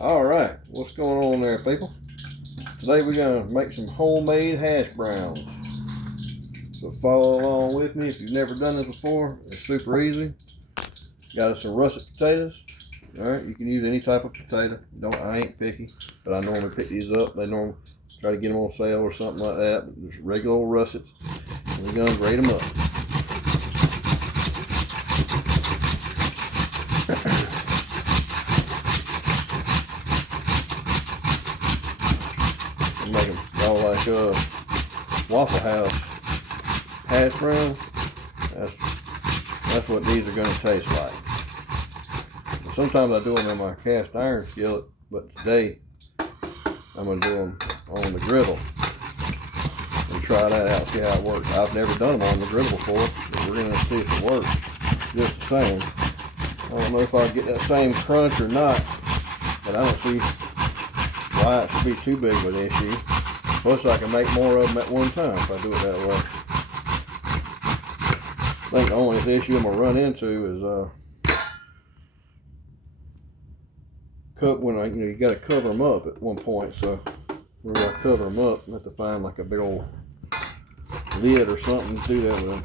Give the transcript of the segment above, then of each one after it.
All right, what's going on there, people? Today we're gonna make some homemade hash browns. So follow along with me if you've never done this before. It's super easy. Got us some russet potatoes. All right, you can use any type of potato. I ain't picky, but I normally pick these up. They normally try to get them on sale or something like that. But just regular old russets. And we're gonna grate them up. Make them all like Waffle House hash browns. That's what these are going to taste like. Sometimes I do them in my cast iron skillet, but today I'm going to do them on the griddle and try that out, see how it works. I've never done them on the griddle before, but we're going to see if it works just the same. I don't know if I'll get that same crunch or not, but I don't see why it should be too big of an issue. Plus I can make more of them at one time if I do it that way. I think the only issue I'm going to run into is you got to cover them up at one point. So we're going to cover them up and have to find like a big old lid or something to do that with them.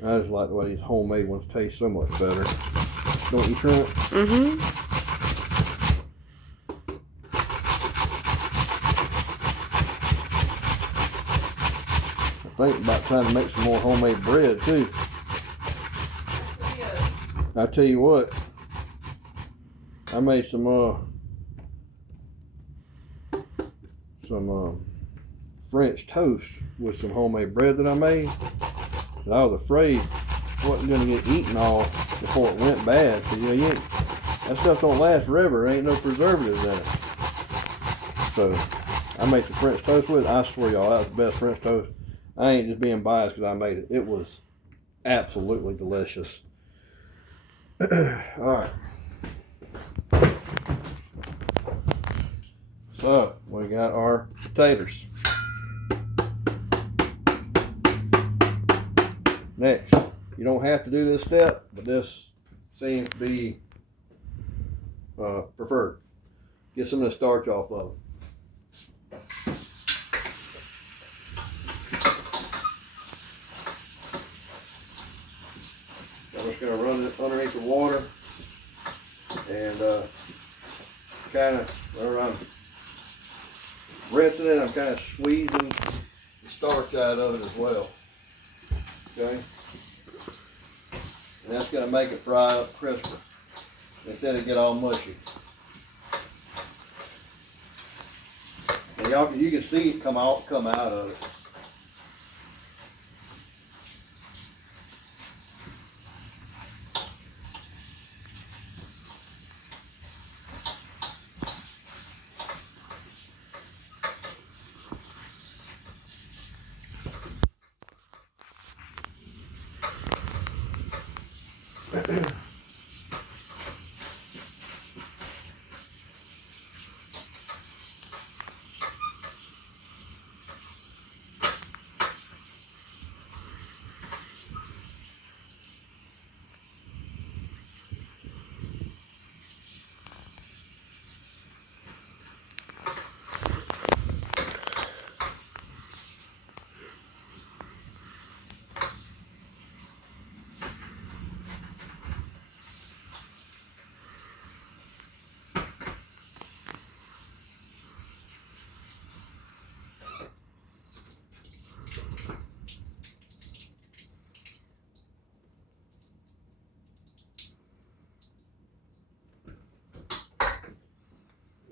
I just like the way these homemade ones taste so much better. Don't you, Trent? Mm-hmm. I think about trying to make some more homemade bread too. I tell you what, I made some French toast with some homemade bread that I made. And I was afraid it wasn't going to get eaten all before it went bad. Cause that stuff don't last forever. There ain't no preservatives in it. So I made some French toast with it. I swear y'all, that was the best French toast. I ain't just being biased because I made it. It was absolutely delicious. Alright. So we got our potatoes. Next, you don't have to do this step, but this seems to be preferred. Get some of the starch off of it. I'm just going to run it underneath the water and kind of, whenever I'm rinsing it, I'm kind of squeezing the starch out of it as well. Okay? And that's going to make it fry up crisper instead of get all mushy. And y'all, you can see it come out of it.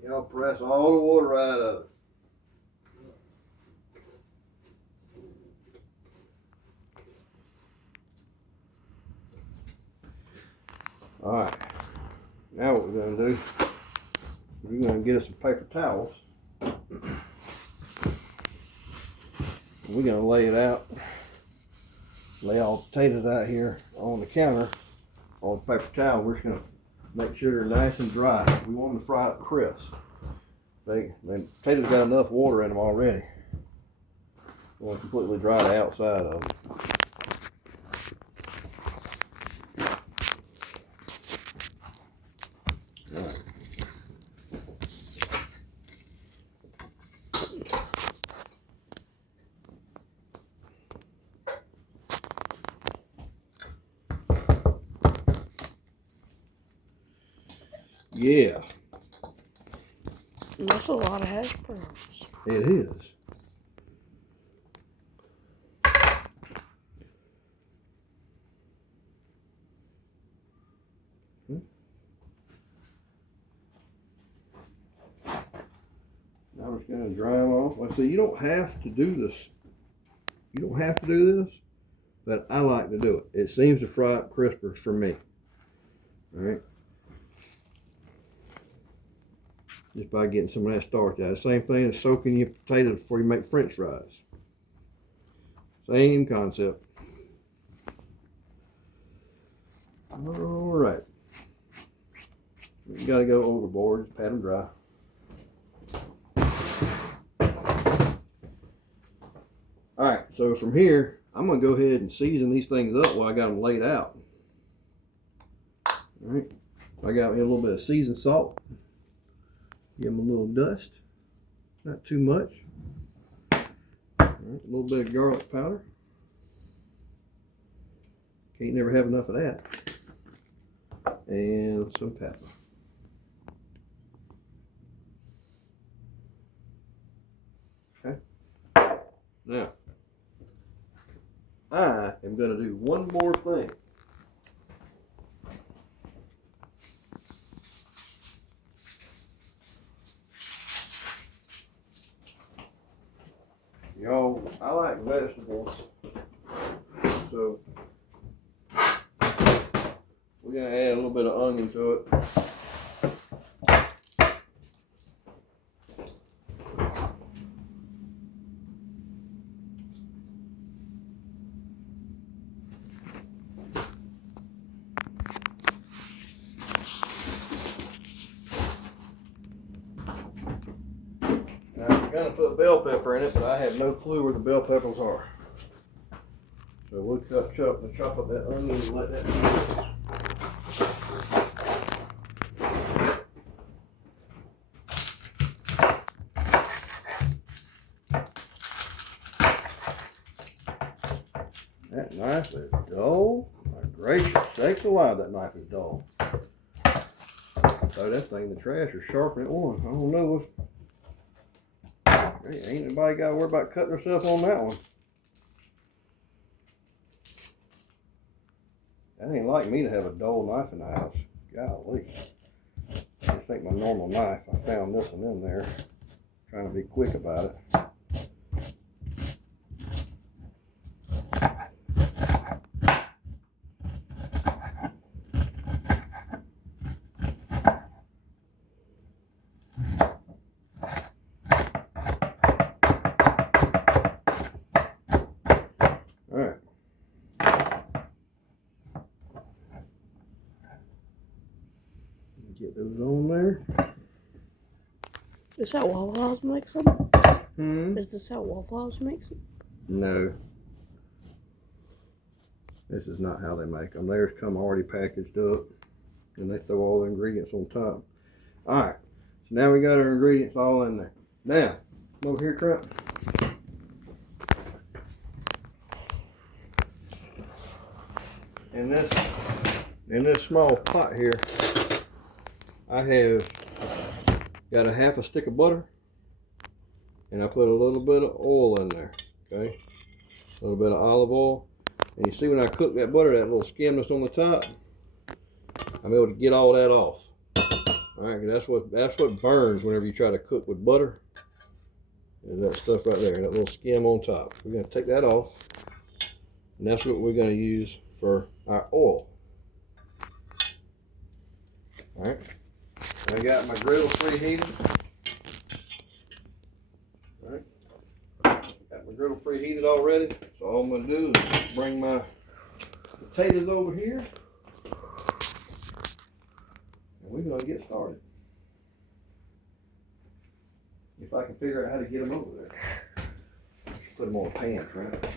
Y'all press all the water right out of it. Alright, now what we're going to do, we're going to get us some paper towels. We're going to lay it out, lay all the potatoes out here on the counter on the paper towel. We're just going to make sure they're nice and dry. We want them to fry up crisp. Potatoes got enough water in them already. I want to completely dry the outside of them. All right. Yeah. That's a lot of hash browns. It is. Now I'm just going to dry them off. Like I said, you don't have to do this. You don't have to do this, but I like to do it. It seems to fry up crisper for me. All right. Just by getting some of that starch out. Same thing as soaking your potatoes before you make French fries. Same concept. All right. You got to go overboard. Just pat them dry. All right. So from here, I'm going to go ahead and season these things up while I got them laid out. All right. I got me a little bit of seasoned salt. Give them a little dust. Not too much. All right. A little bit of garlic powder. Can't never have enough of that. And some pepper. Okay. Now, I am going to do one more thing. Y'all, I like vegetables, so we're going to add a little bit of onion to it. Now, we're going to put bell pepper in it, but I have no clue where the bell peppers are. So we'll chop up that onion and let that cook. That knife is dull. My gracious sakes alive, that knife is dull. Throw that thing in the trash or sharpen it one. I don't know what's... Hey, ain't nobody got to worry about cutting herself on that one. That ain't like me to have a dull knife in the house. Golly. This ain't my normal knife. I found this one in there. Trying to be quick about it. Get those on there. Is that Waffle House makes them? Is this how Waffle House makes them? No. This is not how they make them. Theirs come already packaged up. And they throw all the ingredients on top. Alright. So now we got our ingredients all in there. Now, come over here, Trent. In this small pot here, I have got a half a stick of butter, and I put a little bit of oil in there, okay? A little bit of olive oil. And you see when I cook that butter, that little skim that's on the top, I'm able to get all that off. All right, that's what burns whenever you try to cook with butter. Is that stuff right there, that little skim on top. We're gonna take that off, and that's what we're gonna use for our oil. All right. I got my griddle preheated. All right. Got my griddle preheated already. So all I'm going to do is bring my potatoes over here. And we're going to get started. If I can figure out how to get them over there. Put them on a pan, right?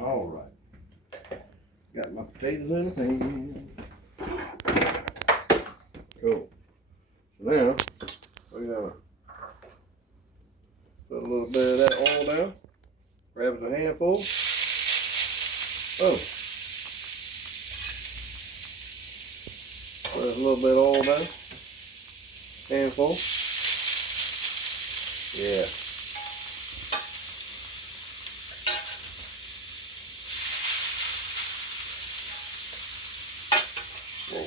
All right. Got my potatoes in the pan. Cool. So now we're gonna put a little bit of that oil down. Grab us a handful. Oh. Put a little bit of oil down. Handful. Yeah. Whoa.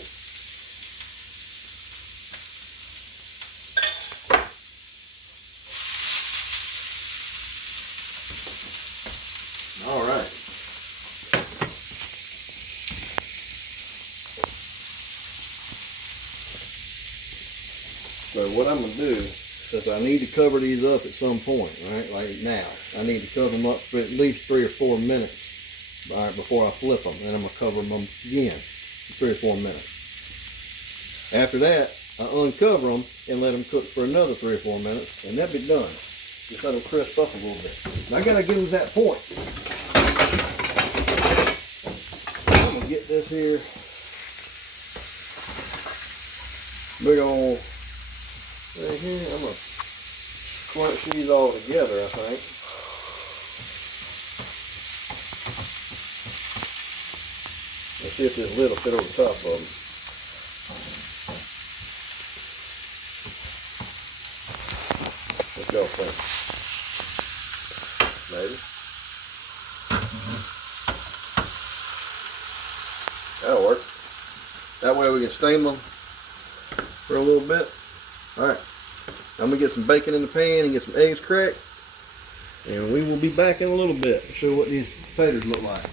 All right. So what I'm gonna do, since I need to cover these up at some point, right? Like now, I need to cover them up for at least 3 or 4 minutes, all right, before I flip them. Then I'm gonna cover them again for 3 or 4 minutes. After that, I uncover them and let them cook for another 3 or 4 minutes, and that'll be done. Just let them crisp up a little bit. And I gotta get them to that point. I'm gonna get this here big old right here. I'm gonna crunch these all together, I think. Let's see if this lid will fit over the top of them. What y'all think? Maybe. That'll work. That way we can steam them for a little bit. Alright. I'm going to get some bacon in the pan and get some eggs cracked. And we will be back in a little bit to show what these potatoes look like.